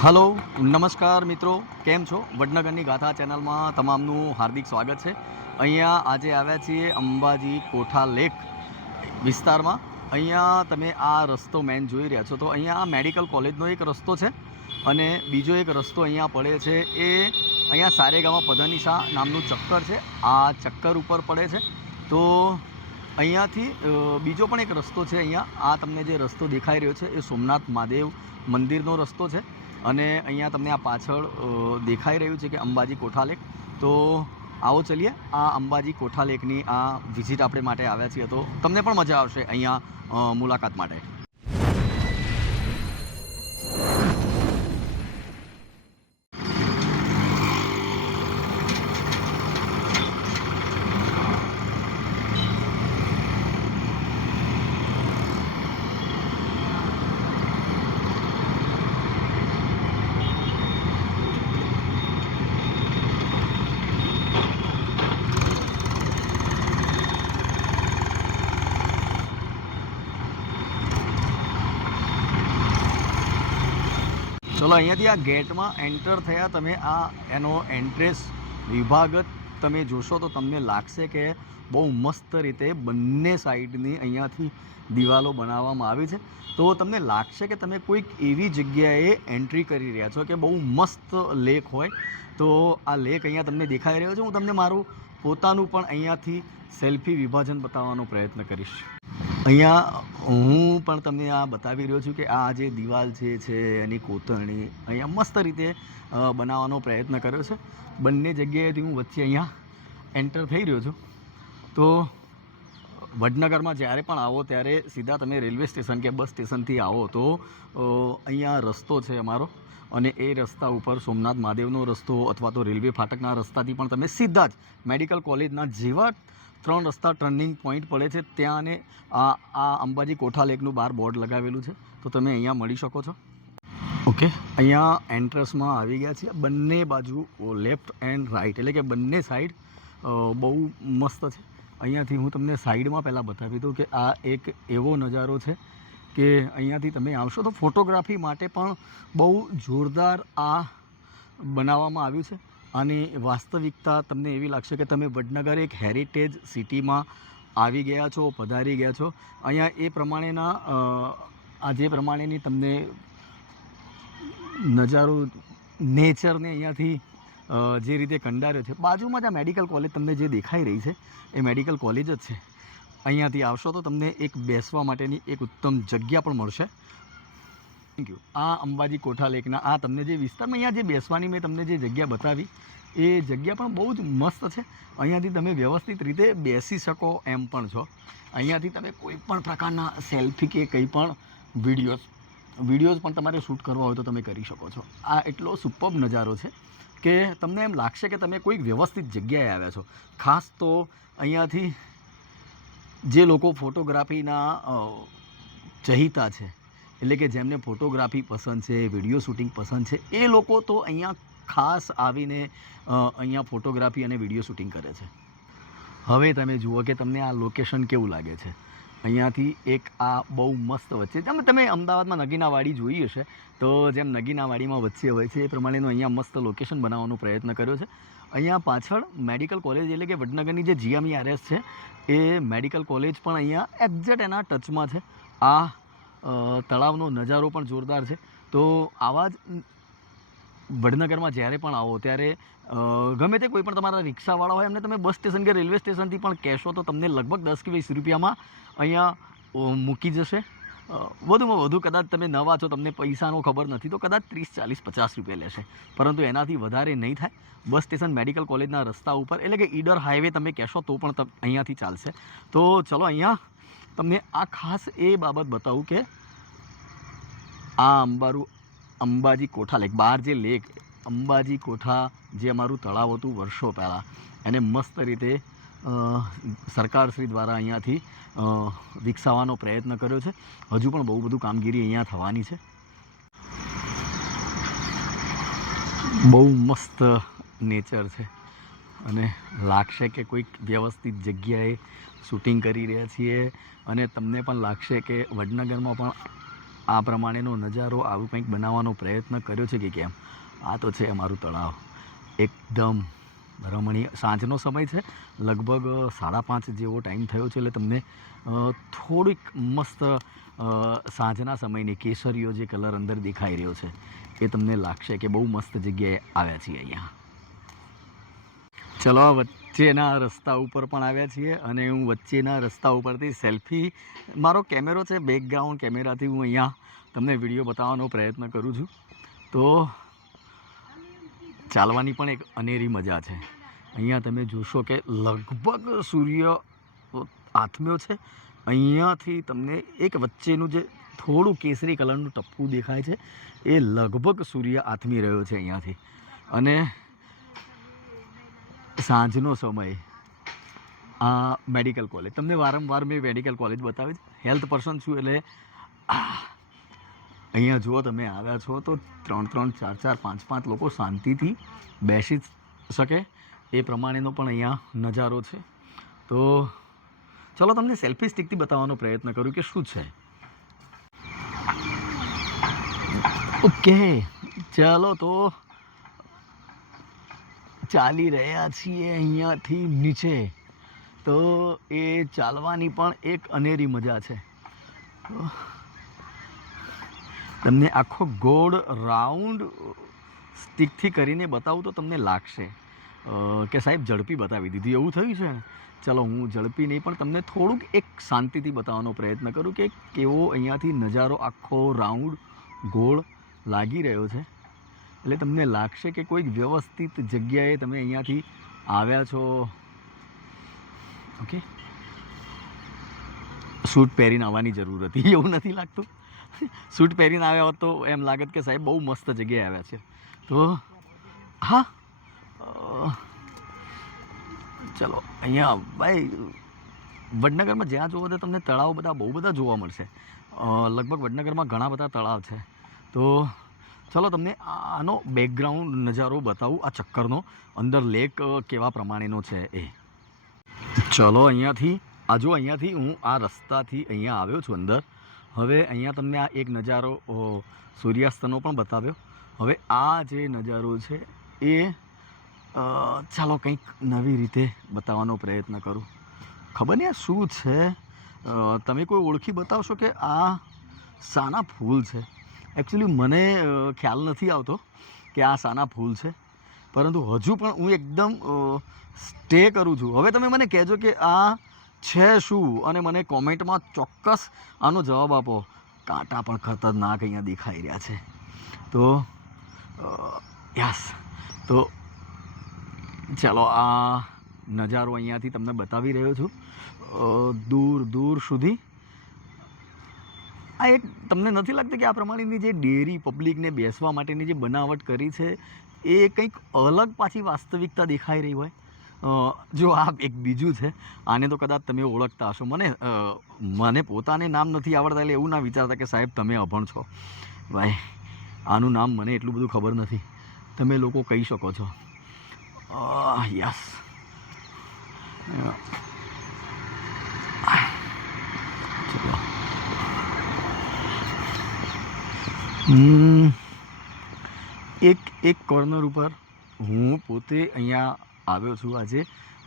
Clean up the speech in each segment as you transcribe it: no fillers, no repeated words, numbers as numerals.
Hello, નમસ્કાર મિત્રો, કેમ છો? વડનગરની ગાથા ચેનલમાં તમામનું હાર્દિક સ્વાગત છે. અહીંયા આજે આવ્યા છીએ અંબાજી કોઠા લેક વિસ્તારમાં. અહીંયા તમે આ રસ્તો મેન જોઈ રહ્યા છો, તો અહીંયા આ મેડિકલ કોલેજનો એક રસ્તો છે અને બીજો એક રસ્તો અહીંયા પડે છે. એ અહીંયા સારેગામા પધનિસા નામનું ચક્કર છે, આ ચક્કર ઉપર પડે છે. તો અહીંયાથી બીજો પણ એક રસ્તો છે. અહીંયા આ તમને જે રસ્તો દેખાઈ રહ્યો છે એ સોમનાથ મહાદેવ મંદિરનો રસ્તો છે અને અહીંયા તમને આ પાછળ દેખાઈ રહ્યું છે કે અંબાજી કોઠા લેક. તો આવો ચલીએ, આ અંબાજી કોઠા લેકની આ વિઝિટ આપણે માટે આવ્યા છીએ, તો તમને પણ મજા આવશે અહીંયા મુલાકાત માટે. ચલો, અહીંયાથી આ ગેટમાં એન્ટર થયા તમે, આ એનો એન્ટ્રેસ વિભાગ તમે જોશો તો તમને લાગશે કે બહુ મસ્ત રીતે બંને સાઈડની અહીંયાથી દિવાલો બનાવવામાં આવી છે. તો તમને લાગશે કે તમે કોઈક એવી જગ્યાએ એન્ટ્રી કરી રહ્યા છો કે બહુ મસ્ત લેક હોય. તો આ લેક અહીંયા તમને દેખાઈ રહ્યો છે. હું તમને મારું પોતાનું પણ અહીંયાથી સેલ્ફી વિભાજન બતાવવાનો પ્રયત્ન કરીશ. અહીંયા હું પણ તમને આ બતાવી રહ્યો છું કે આ જે દિવાલ છે એની કોતરણી અહીંયા મસ્ત રીતે બનાવવાનો પ્રયત્ન કર્યો છે. બંને જગ્યાએથી હું વચ્ચે અહીંયા એન્ટર થઈ રહ્યો છું. તો વડનગરમાં જ્યારે પણ આવો ત્યારે સીધા તમે રેલવે સ્ટેશન કે બસ સ્ટેશનથી આવો તો અહીંયા રસ્તો છે અમારો, અને એ રસ્તા ઉપર સોમનાથ મહાદેવનો રસ્તો અથવા તો રેલવે ફાટકના રસ્તાથી પણ તમે સીધા જ મેડિકલ કોલેજના જેવા 3 રસ્તા ટર્નિંગ પોઈન્ટ પડે છે ત્યાં, અને આ અંબાજી કોઠા લેકનું બહાર બોર્ડ લગાવેલું છે, તો તમે અહીંયા મળી શકો છો. ઓકે, અહીંયા એન્ટ્રન્સમાં આવી ગયા છે. બંને બાજુ લેફ્ટ એન્ડ રાઈટ એટલે કે બંને સાઈડ બહુ મસ્ત છે. અહીંયાથી હું તમને સાઈડમાં પહેલાં બતાવી દઉં કે આ એક એવો નજારો છે કે અહીંયાથી તમે આવશો તો ફોટોગ્રાફી માટે પણ બહુ જોરદાર આ બનાવવામાં આવ્યું છે. અને વાસ્તવિકતા તમને એવી લાગશે કે તમે વડનગર એક હેરિટેજ સિટીમાં આવી ગયા છો, પધારી ગયા છો. અહીંયા એ પ્રમાણેના આ જે પ્રમાણેની તમને નજારો નેચરને અહીંયાથી જે રીતે કંડાર્યો છે. બાજુમાં જ આ મેડિકલ કોલેજ તમને જે દેખાઈ રહી છે એ મેડિકલ કોલેજ જ છે. અહીંયાથી આવશો તો તમને એક બેસવા માટેની એક ઉત્તમ જગ્યા પણ મળશે. Thank you. આ અંબાજી કોઠા લેકના આ તમને જે વિસ્તારમાં અહીંયા જે બેસવાની મેં તમને જે જગ્યા બતાવી એ જગ્યા પણ બહુ જ મસ્ત છે. અહીંયાથી તમે વ્યવસ્થિત રીતે બેસી શકો એમ પણ છો. અહીંયાથી તમે કોઈ પણ પ્રકારના સેલ્ફી કે કંઈ પણ વિડીયોઝ પણ તમારે શૂટ કરવા હોય તો તમે કરી શકો છો. આ એટલો સુપર્બ નજારો છે કે તમને એમ લાગશે કે તમે કોઈક વ્યવસ્થિત જગ્યાએ આવ્યા છો. ખાસ તો અહીંયાથી જે લોકો ફોટોગ્રાફીના ચહિતા છે, એટલે કે જેમને ફોટોગ્રાફી પસંદ છે, વિડીયો શૂટિંગ પસંદ છે, એ લોકો તો અહીંયા ખાસ આવીને અહીંયા ફોટોગ્રાફી અને વિડીયો શૂટિંગ કરે છે. હવે તમે જુઓ કે તમને આ લોકેશન કેવું લાગે છે. અહીંયાથી એક આ બહુ મસ્ત વચ્ચે તમે અમદાવાદમાં નગીનાવાડી જોઈ હશે, તો જેમ નગીનાવાડીમાં વચ્ચે હોય છે એ પ્રમાણેનું અહીંયા મસ્ત લોકેશન બનાવવાનો પ્રયત્ન કર્યો છે. અહીંયા પાછળ મેડિકલ કોલેજ એટલે કે વડનગરની જે GMERS છે એ મેડિકલ કોલેજ પણ અહીંયા એક્ઝેક્ટ એના ટચમાં છે. આ તળાવનો નજારો પણ જોરદાર છે. તો આવા જ વડનગરમાં જ્યારે પણ આવો ત્યારે ગમે તે કોઈ પણ તમારા રિક્ષાવાળા હોય એમને તમે બસ સ્ટેશન કે રેલવે સ્ટેશનથી પણ કહેશો તો તમને લગભગ 10 કે 20 રૂપિયામાં અહીંયા મૂકી જશે. વધુમાં વધુ કદાચ તમે નવા છો, તમને પૈસાનો ખબર નથી, તો કદાચ 30, 40, 50 રૂપિયા લેશે, પરંતુ એનાથી વધારે નહીં થાય. બસ સ્ટેશન મેડિકલ કોલેજના રસ્તા ઉપર એટલે કે ઈડર હાઈવે તમે કહેશો તો પણ અહીંયાથી ચાલશે. તો ચલો, અહીંયા તમને આ ખાસ એ બાબત બતાવું કે આ અંબાજી કોઠા લેક, બહાર જે લેક અંબાજી કોઠા જે અમારું તળાવ હતું વર્ષો પહેલાં, એને મસ્ત રીતે સરકારશ્રી દ્વારા અહીંયાથી વિકસાવવાનો પ્રયત્ન કર્યો છે. હજુ પણ બહુ બધું કામગીરી અહીંયા થવાની છે. બહુ મસ્ત નેચર છે અને લાગશે કે કોઈક વ્યવસ્થિત જગ્યાએ શૂટિંગ કરી રહ્યા છીએ, અને તમને પણ લાગશે કે વડનગરમાં પણ આ પ્રમાણેનો નજારો આવું કંઈક બનાવવાનો પ્રયત્ન કર્યો છે કે કેમ? આ તો છે અમારું તળાવ, એકદમ રમણીય. સાંજનો સમય છે, લગભગ 5:30 જેવો ટાઈમ થયો છે, એટલે તમને થોડીક મસ્ત સાંજના સમયની કેસરીયો જે કલર અંદર દેખાઈ રહ્યો છે એ તમને લાગશે કે બહુ મસ્ત જગ્યાએ આવ્યા છીએ અહીંયા. ચલો, વચ્ચેના રસ્તા ઉપર પણ આવ્યા છીએ અને હું વચ્ચેના રસ્તા ઉપરથી સેલ્ફી, મારો કેમેરો છે, બેકગ્રાઉન્ડ કેમેરાથી હું અહીંયા તમને વિડીયો બતાવવાનો પ્રયત્ન કરું છું. તો ચાલવાની પણ એક અનેરી મજા છે. અહીંયા તમે જોશો કે લગભગ સૂર્ય આથમ્યો છે. અહીંયાથી તમને એક વચ્ચેનું જે થોડું કેસરી કલરનું ટપકું દેખાય છે એ લગભગ સૂર્ય આથમી રહ્યો છે અહીંયાથી. અને સાંજનો સમય, આ મેડિકલ કોલેજ, તમને વારંવાર મેં મેડિકલ કોલેજ બતાવી છે. હેલ્થ પર્સન છું એટલે અહીંયા જુઓ, તમે આવ્યા છો તો 3-3, 4-4, 5-5 લોકો શાંતિથી બેસી શકે એ પ્રમાણેનો પણ અહીંયા નજારો છે. તો ચલો તમને સેલ્ફી સ્ટિકથી બતાવવાનો પ્રયત્ન કરું કે શું છે. ઓકે, ચાલો તો ચાલી રહ્યા છીએ અહીંયાથી નીચે. તો એ ચાલવાની પણ એક અનેરી મજા છે. તમને આખો ગોળ રાઉન્ડ સ્ટિકથી કરીને બતાવું તો તમને લાગશે કે સાહેબ ઝડપી બતાવી દીધી, એવું થયું છે ને. ચલો, હું ઝડપી નહીં પણ તમને થોડુંક એક શાંતિથી બતાવવાનો પ્રયત્ન કરું કે કેવો અહીંયાથી નજારો આખો રાઉન્ડ ગોળ લાગી રહ્યો છે. એટલે તમને લાગશે કે કોઈક વ્યવસ્થિત જગ્યાએ તમે અહીંયાથી આવ્યા છો. ઓકે, સૂટ પહેરીને આવવાની જરૂર હતી એવું નથી લાગતું? સૂટ પહેરીને આવ્યા હોત તો એમ લાગત કે સાહેબ બહુ મસ્ત જગ્યાએ આવ્યા છે. તો હા, ચલો અહીંયા ભાઈ વડનગરમાં જ્યાં જોવો તો તમને તળાવ બહુ બધા જોવા મળશે. લગભગ વડનગરમાં ઘણા બધા તળાવ છે. તો ચલો તમને આનો બેકગ્રાઉન્ડ નજારો બતાવું, આ ચક્કરનો અંદર લેક કેવા પ્રમાણેનો છે એ. ચલો, અહીંયાથી હું આ રસ્તાથી અહીંયા આવ્યો છું અંદર. હવે અહીંયા તમને આ એક નજારો સૂર્યાસ્તનો પણ બતાવ્યો. હવે આ જે નજારો છે એ ચાલો કંઈક નવી રીતે બતાવવાનો પ્રયત્ન કરું. ખબર નહીં આ શું છે, તમે કોઈ ઓળખી બતાવશો કે આ શાના ફૂલ છે? એકચ્યુઅલી મને ખ્યાલ નથી આવતો કે આ શાના ફૂલ છે, પરંતુ હજુ પણ હું એકદમ સ્ટે કરું છું. હવે તમે મને કહેજો કે આ છે શું, અને મને કોમેન્ટમાં ચોક્કસ આનો જવાબ આપો. કાંટા પણ ખતરનાક અહીંયા દેખાઈ રહ્યા છે. તો યસ, તો ચાલો આ નજારો અહીંયાથી તમને બતાવી રહ્યો છું દૂર દૂર સુધી. આ એક તમને નથી લાગતું કે આ પ્રમાણેની જે ડેરી પબ્લિકને બેસવા માટેની જે બનાવટ કરી છે એ કંઈક અલગ પાછી વાસ્તવિકતા દેખાઈ રહી હોય? જો આ એક બીજું છે, આને તો કદાચ તમે ઓળખતા હશો. મને પોતાને નામ નથી આવડતા એટલે એવું ના વિચારતા કે સાહેબ તમે અભણ છો. ભાઈ, આનું નામ મને એટલું બધું ખબર નથી, તમે લોકો કહી શકો છો. યસ, ચલો. એક કોર્નર ઉપર હું પોતે અહીંયા આવ્યો છું આજે,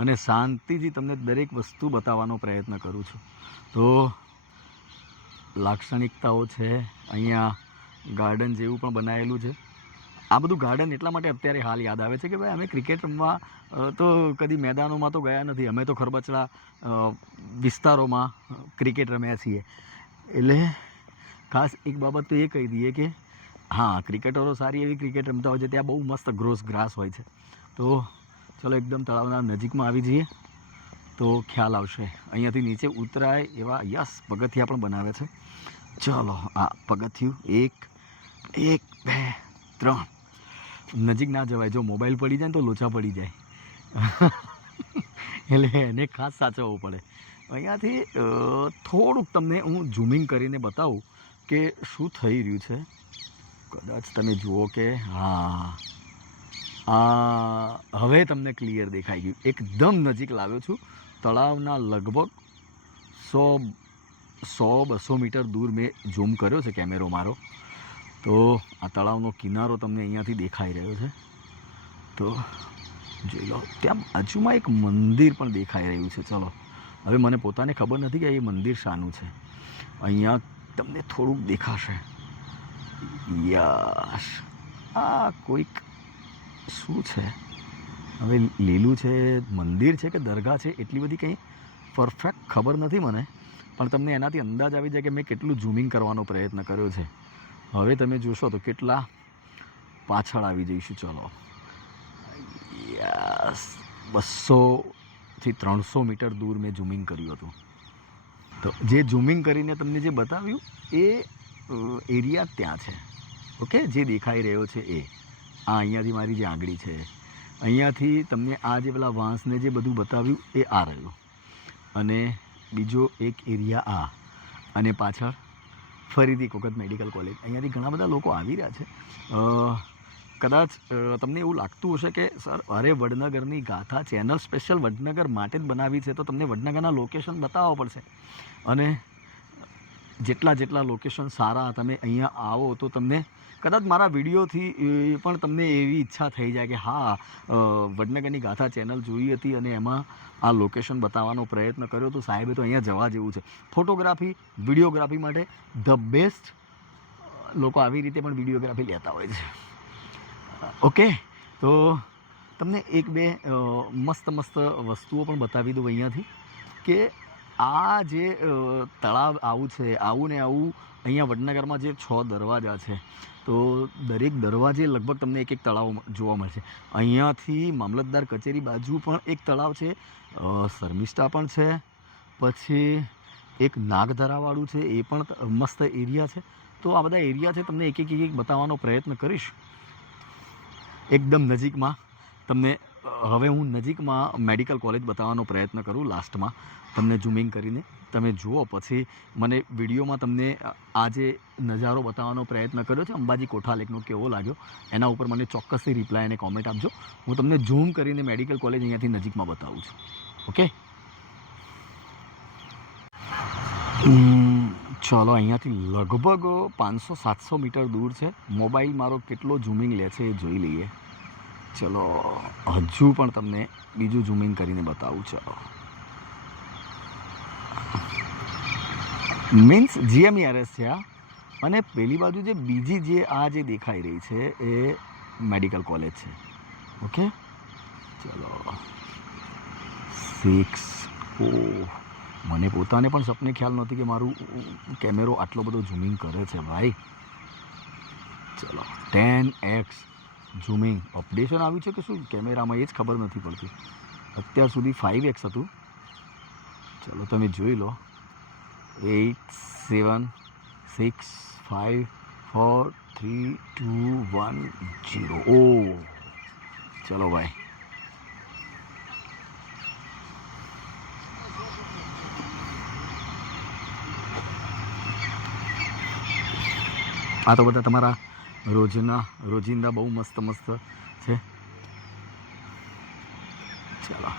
અને શાંતિથી તમને દરેક વસ્તુ બતાવવાનો પ્રયત્ન કરું છું. તો લાક્ષણિકતાઓ છે અહીંયા, ગાર્ડન જેવું પણ બનાવેલું છે. આ બધું ગાર્ડન એટલા માટે અત્યારે હાલ યાદ આવે છે કે ભાઈ અમે ક્રિકેટ રમવા તો કદી મેદાનોમાં તો ગયા નથી, અમે તો ખરબચડા વિસ્તારોમાં ક્રિકેટ રમ્યા છીએ. એટલે ખાસ એક બાબત તો એ કહી દઈએ કે હા, ક્રિકેટરો સારી એવી ક્રિકેટ રમતા હોય છે, ત્યાં બહુ મસ્ત ગ્રાસ હોય છે. તો ચલો એકદમ તળાવના નજીકમાં આવી જઈએ તો ખ્યાલ આવશે. અહીંયાથી નીચે ઉતરાય એવા યસ પગથિયા પણ બનાવે છે. ચલો, આ પગથિયું 1 2 3. નજીક ના જવાય, જો મોબાઈલ પડી જાય ને તો લોચા પડી જાય એટલે એને ખાસ સાચવવું પડે. અહીંયાથી થોડુંક તમને હું ઝૂમિંગ કરીને બતાવું કે શું થઈ રહ્યું છે. કદાચ તમે જુઓ કે હા, હવે તમને ક્લિયર દેખાઈ ગયું. એકદમ નજીક લાવ્યો છું. તળાવના લગભગ 100-200 મીટર દૂર મેં ઝૂમ કર્યો છે કેમેરો મારો, તો આ તળાવનો કિનારો તમને અહીંયાથી દેખાઈ રહ્યો છે. તો જોઈ લો, ત્યાં બાજુમાં એક મંદિર પણ દેખાઈ રહ્યું છે. ચલો, હવે મને પોતાને ખબર નથી કે એ મંદિર શાનું છે. અહીંયા તમને થોડુંક દેખાશે. યસ, આ કોઈક શું છે, હવે લીલું છે, મંદિર છે કે દરગાહ છે, એટલી બધી કંઈ પરફેક્ટ ખબર નથી મને, પણ તમને એનાથી અંદાજ આવી જાય કે મેં કેટલું ઝૂમિંગ કરવાનો પ્રયત્ન કર્યો છે. હવે તમે જોશો તો કેટલા પાછળ આવી જઈશું. ચલો, યસ, 200-300 મીટર દૂર મેં ઝૂમિંગ કર્યું હતું. તો જે ઝૂમિંગ કરીને તમને જે બતાવ્યું એ એરિયા ત્યાં છે. ઓકે, જે દેખાઈ રહ્યો છે એ આ અહીંયાથી મારી જે આંગળી છે, અહીંયાથી તમને આ જે પેલા વાંસને જે બધું બતાવ્યું એ આ રહ્યું, અને બીજો એક એરિયા આ, અને પાછળ ફરીથી એક વખત મેડિકલ કોલેજ. અહીંયાથી ઘણા બધા લોકો આવી રહ્યા છે. કદાચ તમને એવું લાગતું હશે કે સર, અરે વડનગરની ગાથા ચેનલ સ્પેશિયલ વડનગર માટે જ બનાવી છે, તો તમને વડનગરના લોકેશન બતાવવા પડશે. અને જેટલા લોકેશન સારા, તમે અહીંયા આવો તો તમને કદાચ મારા વિડીયોથી પણ તમને એવી ઈચ્છા થઈ જાય કે હા, વડનગરની ગાથા ચેનલ જોઈ હતી અને એમાં આ લોકેશન બતાવવાનો પ્રયત્ન કર્યો, તો સાહેબે તો અહીંયા જવા જેવું છે. ફોટોગ્રાફી, વિડીયોગ્રાફી માટે ધ બેસ્ટ. લોકો આવી રીતે પણ વિડીયોગ્રાફી લેતા હોય છે. ઓકે, તો તમને એક બે મસ્ત વસ્તુઓ પણ બતાવી દઉં અહીંયાથી, કે આ જે તળાવ આવું છે, આવું ને આવું અહીંયા વડનગરમાં જે 6 દરવાજા છે, તો દરેક દરવાજે લગભગ તમને એક તળાવ જોવા મળશે. અહીંયાથી મામલતદાર કચેરી બાજુ પણ એક તળાવ છે, શર્મિષ્ઠા પણ છે, પછી એક નાગધરાવાળું છે, એ પણ મસ્ત એરિયા છે. તો આ બધા એરિયા છે, તમને એક બતાવવાનો પ્રયત્ન કરીશ એકદમ નજીકમાં. તમને હવે હું નજીકમાં મેડિકલ કોલેજ બતાવવાનો પ્રયત્ન કરું લાસ્ટમાં, તમને ઝૂમિંગ કરીને તમે જુઓ. પછી મને વિડીયોમાં તમને આ જે નજારો બતાવવાનો પ્રયત્ન કર્યો છે અંબાજી કોઠા લેકનો કેવો લાગ્યો, એના ઉપર મને ચોક્કસથી રિપ્લાય અને કોમેન્ટ આપજો. હું તમને ઝૂમ કરીને મેડિકલ કોલેજ અહીંયાથી નજીકમાં બતાવું છું. ઓકે, ચલો, અહીંયાથી લગભગ 500-700 મીટર દૂર છે. મોબાઈલ મારો કેટલો ઝૂમિંગ લે છે એ જોઈ લઈએ. ચલો, હજુ પણ તમને બીજું ઝૂમિંગ કરીને બતાવું. ચલો, મીન્સ GMERS છે આ, અને પેલી બાજુ જે બીજી જે આ જે દેખાઈ રહી છે એ મેડિકલ કોલેજ છે. ઓકે, ચલો, 6. મને પોતાને પણ સપને ખ્યાલ નહોતી કે મારું કેમેરો આટલો બધો ઝૂમિંગ કરે છે ભાઈ. ચલો, 10x ઝૂમિંગ અપડેશન આવ્યું છે કે શું કેમેરામાં, એ જ ખબર નથી પડતી. અત્યાર સુધી 5x હતું. ચલો, તમે જોઈ લો. 8, 7, 6, 5, 4, 3, 2, 1, 0. ઓ, ચલો ભાઈ, આ તો બધા તમારા રોજિંદા બહુ મસ્ત છે. ચલો.